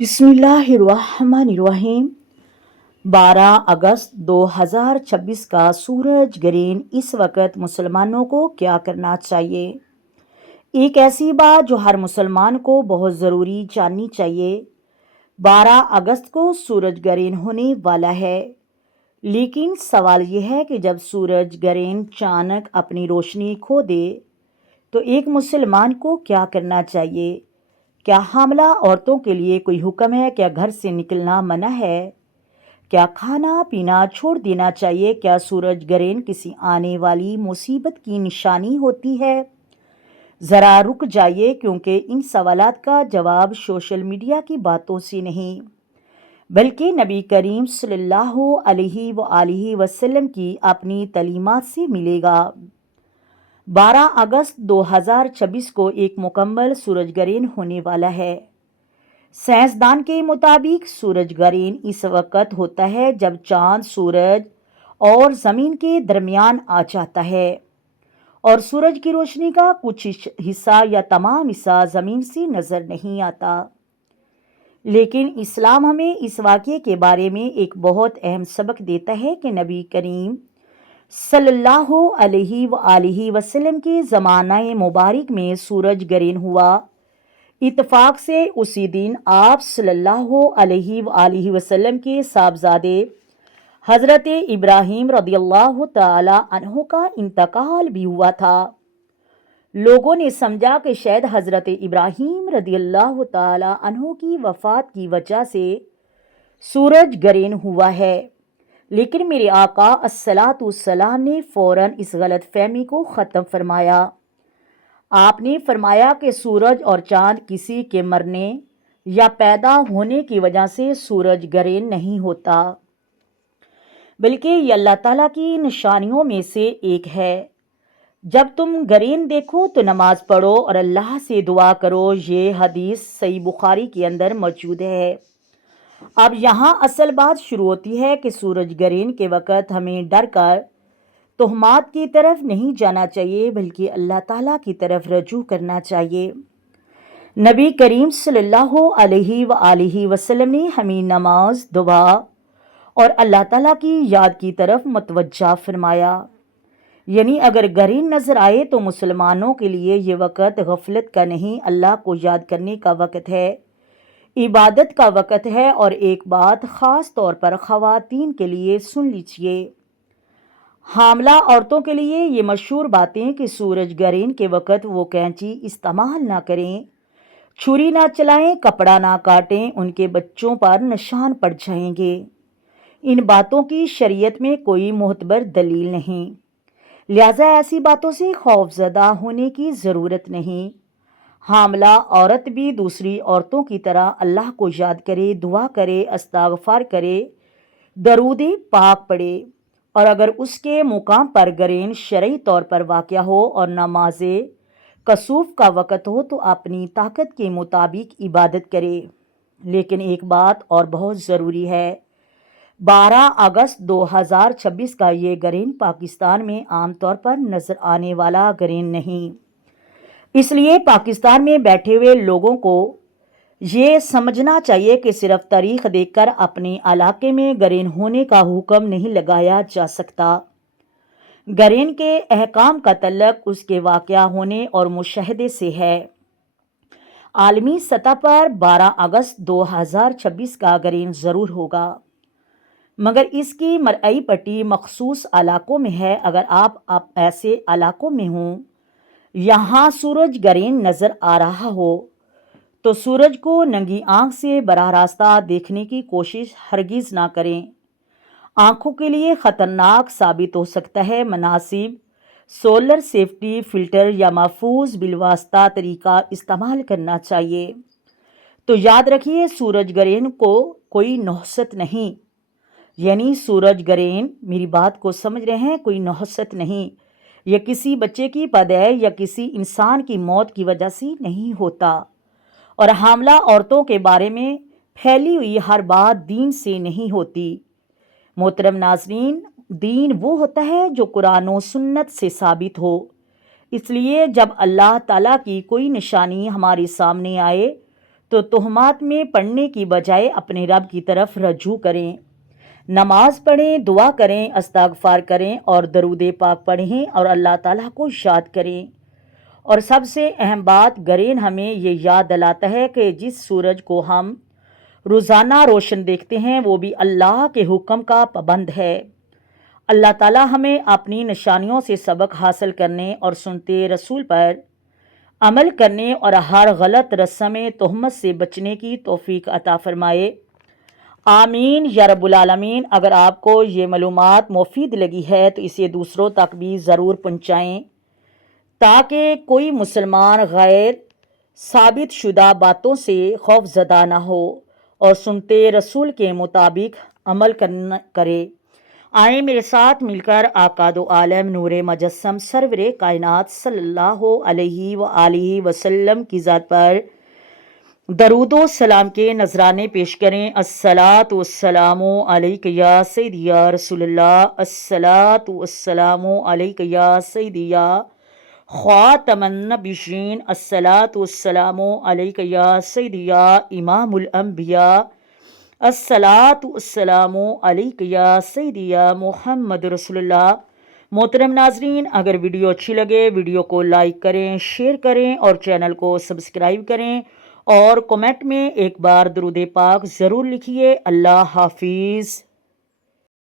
बिस्मिल्लाहिर्रहमानिर्रहीम। 12 अगस्त 2026 का सूरज ग्रहण इस वक्त मुसलमानों को क्या करना चाहिए? एक ऐसी बात जो हर मुसलमान को बहुत ज़रूरी जाननी चाहिए। 12 अगस्त को सूरज ग्रहण होने वाला है, लेकिन सवाल यह है कि जब सूरज ग्रहण अचानक अपनी रोशनी खो दे तो एक मुसलमान को क्या करना चाहिए? क्या हामला औरतों के लिए कोई हुक्म है? क्या घर से निकलना मना है? क्या खाना पीना छोड़ देना चाहिए? क्या सूरज ग्रहण किसी आने वाली मुसीबत की निशानी होती है? ज़रा रुक जाइए, क्योंकि इन सवालात का जवाब सोशल मीडिया की बातों से नहीं बल्कि नबी करीम सल्लल्लाहु अलैहि वसल्लम की अपनी तालीमात से मिलेगा। 12 अगस्त 2026 को एक मुकम्मल सूरज ग्रहण होने वाला है। साइंसदान के मुताबिक सूरज ग्रहण इस वक्त होता है जब चांद सूरज और ज़मीन के दरमियान आ जाता है और सूरज की रोशनी का कुछ हिस्सा या तमाम हिस्सा ज़मीन से नज़र नहीं आता। लेकिन इस्लाम हमें इस वाक़ये के बारे में एक बहुत अहम सबक देता है कि नबी करीम सल्लल्लाहु अलैहि वसल्लम के ज़माना मुबारक में सूरज ग्रहण हुआ। इत्तफाक से उसी दिन आप सल्लल्लाहु अलैहि वसल्लम के साहबजादे हज़रत इब्राहीम रदियल्लाहु ताला अन्हु का इंतकाल भी हुआ था। लोगों ने समझा कि शायद हज़रत इब्राहीम रदियल्लाहु ताला अन्हु की वफ़ात की वजह से सूरज ग्रहण हुआ है, लेकिन मेरे आका अस्सलातुस्सलाम ने फ़ौरन इस गलत फहमी को ख़त्म फरमाया। आपने फरमाया कि सूरज और चांद किसी के मरने या पैदा होने की वजह से सूरज ग्रहण नहीं होता, बल्कि ये अल्लाह ताला की निशानियों में से एक है। जब तुम ग्रहण देखो तो नमाज पढ़ो और अल्लाह से दुआ करो। ये हदीस सही बुखारी के अंदर मौजूद है। अब यहाँ असल बात शुरू होती है कि सूरज ग्रहण के वक़्त हमें डर कर तोहमात की तरफ नहीं जाना चाहिए, बल्कि अल्लाह ताला की तरफ रजू करना चाहिए। नबी करीम सल्लल्लाहु अलैहि वसल्लम ने हमें नमाज, दुआ और अल्लाह ताला की याद की तरफ मुतवज्जा फरमाया। यानी अगर ग्रहण नज़र आए तो मुसलमानों के लिए ये वक़्त गफलत का नहीं, अल्लाह को याद करने का वक़्त है, इबादत का वक़्त है। और एक बात ख़ास तौर पर ख़वातीन के लिए सुन लीजिए। हामला औरतों के लिए ये मशहूर बातें कि सूरज ग्रहण के वक़्त वो कैंची इस्तेमाल ना करें, छुरी ना चलाएं, कपड़ा ना काटें, उनके बच्चों पर निशान पड़ जाएंगे। इन बातों की शरीयत में कोई मोहतबर दलील नहीं, लिहाजा ऐसी बातों से खौफजदा होने की ज़रूरत नहीं। हामला औरत भी दूसरी औरतों की तरह अल्लाह को याद करे, दुआ करे, इस्तिग़फ़ार करे, दरूद पाक पढ़े, और अगर उसके मुकाम पर ग्रहण शरई तौर पर वाक़या हो और नमाज कसूफ का वक़्त हो तो अपनी ताकत के मुताबिक इबादत करे। लेकिन एक बात और बहुत ज़रूरी है, 12 अगस्त 2026 का ये ग्रहण पाकिस्तान में आम तौर पर नज़र आने वाला ग्रहण नहीं। इसलिए पाकिस्तान में बैठे हुए लोगों को ये समझना चाहिए कि सिर्फ तारीख देखकर अपने इलाके में ग्रहण होने का हुक्म नहीं लगाया जा सकता। ग्रहण के अहकाम का तल्लुक उसके वाक़या होने और मुशाहदे से है। आलमी सतह पर 12 अगस्त 2026 का ग्रहण ज़रूर होगा, मगर इसकी मरई पट्टी मखसूस इलाकों में है। अगर आप ऐसे इलाकों में हों यहाँ सूरज ग्रहण नज़र आ रहा हो तो सूरज को नंगी आंख से बराह रास्ता देखने की कोशिश हरगिज़ ना करें। आँखों के लिए ख़तरनाक साबित हो सकता है। मुनासिब सोलर सेफ्टी फ़िल्टर या महफूज बिलवास्ता तरीका इस्तेमाल करना चाहिए। तो याद रखिए, सूरज ग्रहण को कोई नौहसत नहीं, यानी सूरज ग्रहण, मेरी बात को समझ रहे हैं, कोई नौहसत नहीं। यह किसी बच्चे की पैदाइश या किसी इंसान की मौत की वजह से नहीं होता। और हामला औरतों के बारे में फैली हुई हर बात दीन से नहीं होती। मोहतरम नाज़रीन, दीन वो होता है जो कुरान और सुन्नत से साबित हो। इसलिए जब अल्लाह ताला की कोई निशानी हमारे सामने आए تو تہمات میں پڑھنے کی بجائے اپنے رب کی طرف رجوع کریں، نماز پڑھیں، دعا کریں، استغفار کریں اور درود پاک پڑھیں اور اللہ تعالیٰ کو یاد کریں۔ اور سب سے اہم بات، گرین ہمیں یہ یاد دلاتا ہے کہ جس سورج کو ہم روزانہ روشن دیکھتے ہیں وہ بھی اللہ کے حکم کا پابند ہے۔ اللہ تعالیٰ ہمیں اپنی نشانیوں سے سبق حاصل کرنے اور سنتے رسول پر عمل کرنے اور ہر غلط رسم تہمت سے بچنے کی توفیق عطا فرمائے، آمین یا رب العالمین۔ اگر آپ کو یہ معلومات مفید لگی ہے تو اسے دوسروں تک بھی ضرور پہنچائیں تاکہ کوئی مسلمان غیر ثابت شدہ باتوں سے خوف زدہ نہ ہو اور سنتے رسول کے مطابق عمل کرے۔ آئیں میرے ساتھ مل کر آقا دو عالم نور مجسم سرور کائنات صلی اللہ علیہ وآلہ وسلم کی ذات پر درود و سلام کے نذرانے پیش کریں۔ الصلاۃ والسلام علیک یا سیدی یا رسول اللہ، الصلاۃ والسلام علیک یا سیدی یا خاتم النبیین، الصلاۃ والسلام علیک یا سیدی یا امام الانبیاء، الصلاۃ والسلام علیک یا سیدی یا محمد رسول اللہ۔ محترم ناظرین، اگر ویڈیو اچھی لگے ویڈیو کو لائک کریں، شیئر کریں اور چینل کو سبسکرائب کریں اور کمنٹ میں ایک بار درود پاک ضرور لکھیے۔ اللہ حافظ۔